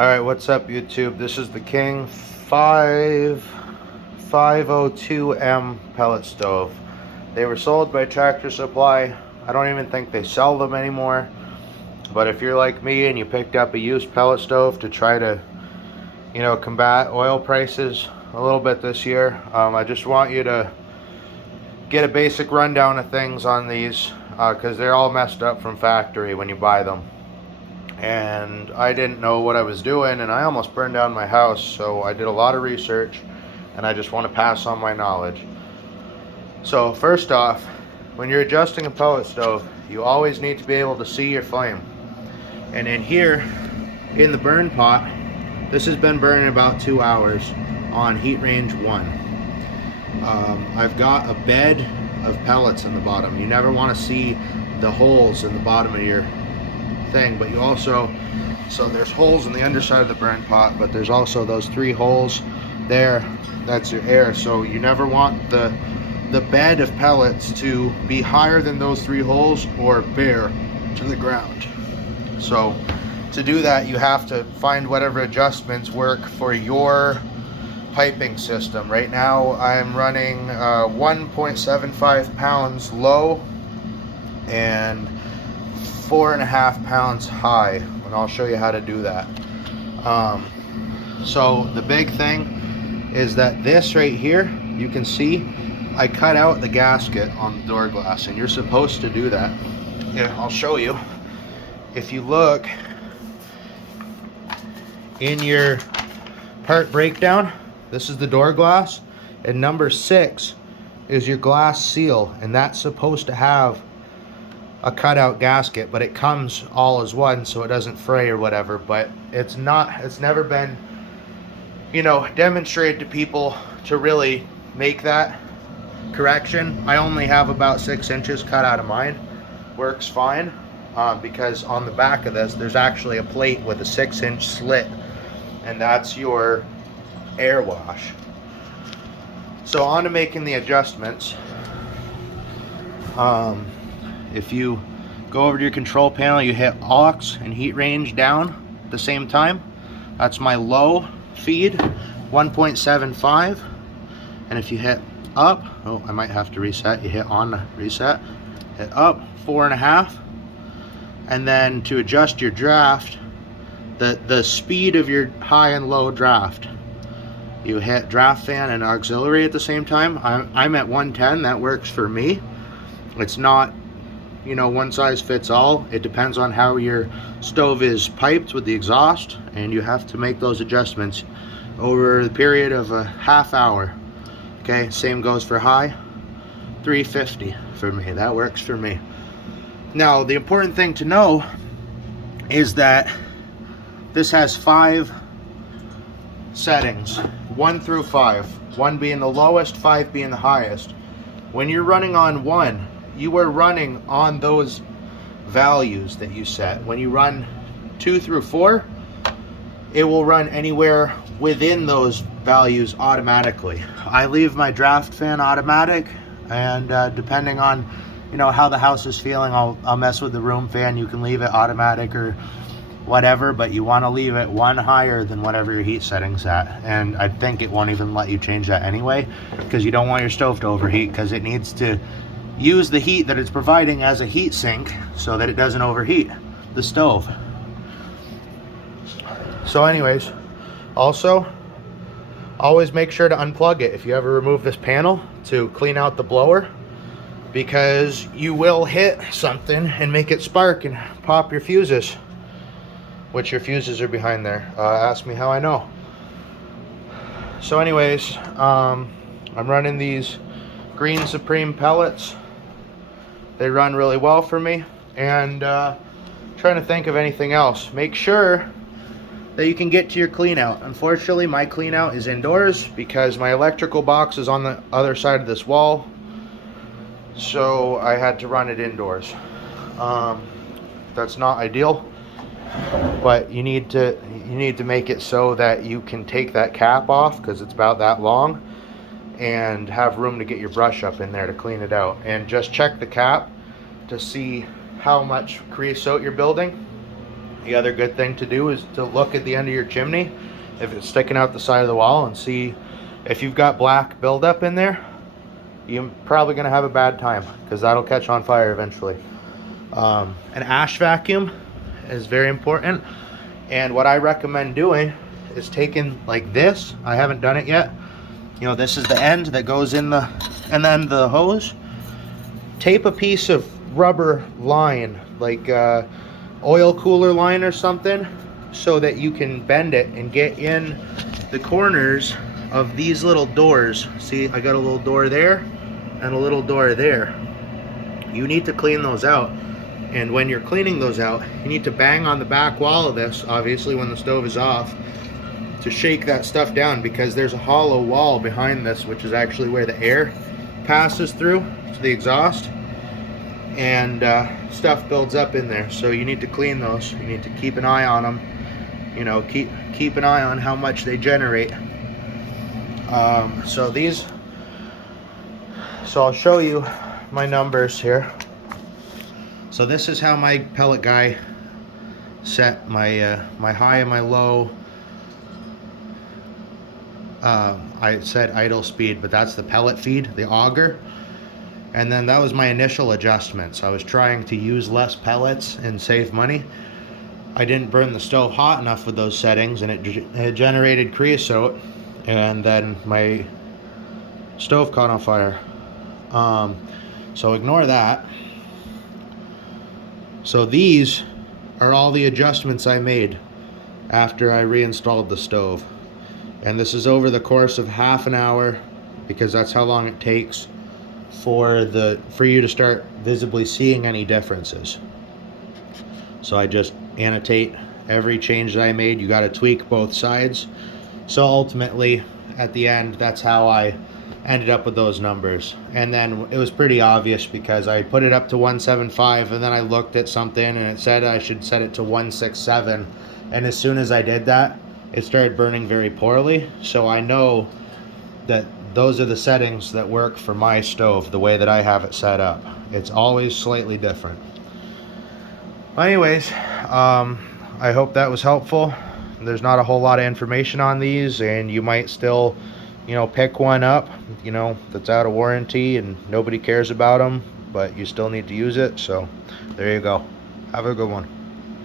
Alright, what's up YouTube? This is the King 502M pellet stove. They were sold by Tractor Supply. I don't even think they sell them anymore. But if you're like me and you picked up a used pellet stove to try to, combat oil prices a little bit this year, I just want you to get a basic rundown of things on these because they're all messed up from factory when you buy them. And I didn't know what I was doing, and I almost burned down my house, so I did a lot of research, and I just want to pass on my knowledge. So first off, when you're adjusting a pellet stove, you always need to be able to see your flame. And in here, in the burn pot, this has been burning about 2 hours on heat range 1. I've got a bed of pellets in the bottom. You never want to see the holes in the bottom of your thing, but you also, so there's holes in the underside of the burn pot, but there's also those 3 holes there, that's your air. So you never want the bed of pellets to be higher than those 3 holes or bare to the ground. So to do that, you have to find whatever adjustments work for your piping system. Right now I'm running 1.75 pounds low and 4.5 pounds high, and I'll show you how to do that. So the big thing is that this right here, you can see I cut out the gasket on the door glass, and you're supposed to do that. Yeah, I'll show you. If you look in your part breakdown, this is the door glass, and number 6 is your glass seal, and that's supposed to have a cutout gasket, but it comes all as one so it doesn't fray or whatever. But it's never been, demonstrated to people to really make that correction. I only have about 6 inches cut out of mine. Works fine, because on the back of this there's actually a plate with a 6-inch slit, and that's your air wash. So on to making the adjustments. If you go over to your control panel, you hit aux and heat range down at the same time. That's my low feed, 1.75. And if you hit up, oh, I might have to reset. You hit on reset, hit up, 4.5. And then to adjust your draft, the speed of your high and low draft, you hit draft fan and auxiliary at the same time. I'm at 110. That works for me. It's not, one size fits all. It depends on how your stove is piped with the exhaust, and you have to make those adjustments over the period of a half hour. Okay, same goes for high, 350 for me. That works for me. Now, the important thing to know is that this has 5 settings, 1 through 5, 1 being the lowest, 5 being the highest. When you're running on 1, you are running on those values that you set. When you run 2 through 4, it will run anywhere within those values automatically. I leave my draft fan automatic, and depending on how the house is feeling, I'll mess with the room fan. You can leave it automatic or whatever, but you want to leave it 1 higher than whatever your heat setting's at. And I think it won't even let you change that anyway, because you don't want your stove to overheat, because it needs to use the heat that it's providing as a heat sink so that it doesn't overheat the stove. So anyways, also always make sure to unplug it if you ever remove this panel to clean out the blower, because you will hit something and make it spark and pop your fuses, which your fuses are behind there. Ask me how I know. So anyways, I'm running these Green Supreme pellets. They run really well for me, and trying to think of anything else. Make sure that you can get to your clean out. Unfortunately, my clean out is indoors because my electrical box is on the other side of this wall, so I had to run it indoors. That's not ideal, but you need to make it so that you can take that cap off, because it's about that long, and have room to get your brush up in there to clean it out. And just check the cap to see how much creosote you're building. The other good thing to do is to look at the end of your chimney if it's sticking out the side of the wall and see if you've got black buildup in there. You're probably going to have a bad time because that'll catch on fire eventually. An ash vacuum is very important, and what I recommend doing is taking like this. I haven't done it yet. You know, this is the end that goes in the, and then the hose. Tape a piece of rubber line, like oil cooler line or something, so that you can bend it and get in the corners of these little doors. See, I got a little door there and a little door there. You need to clean those out, and when you're cleaning those out, you need to bang on the back wall of this, obviously when the stove is off, to shake that stuff down, because there's a hollow wall behind this, which is actually where the air passes through to the exhaust, and stuff builds up in there. So you need to clean those. You need to keep an eye on them. You know, keep an eye on how much they generate. So I'll show you my numbers here. So this is how my pellet guy set my my high and my low. I said idle speed, but that's the pellet feed, the auger. And then that was my initial adjustments. I was trying to use less pellets and save money. I didn't burn the stove hot enough with those settings, and it generated creosote, and then my stove caught on fire. So ignore that. So these are all the adjustments I made after I reinstalled the stove. And this is over the course of half an hour, because that's how long it takes for you to start visibly seeing any differences. So I just annotate every change that I made. You got to tweak both sides. So ultimately, at the end, that's how I ended up with those numbers. And then it was pretty obvious, because I put it up to 175, and then I looked at something and it said I should set it to 167. And as soon as I did that, it started burning very poorly. So I know that those are the settings that work for my stove, the way that I have it set up. It's always slightly different. Anyways, I hope that was helpful. There's not a whole lot of information on these, and you might still, you know, pick one up, you know, that's out of warranty and nobody cares about them, but you still need to use it. So there you go. Have a good one.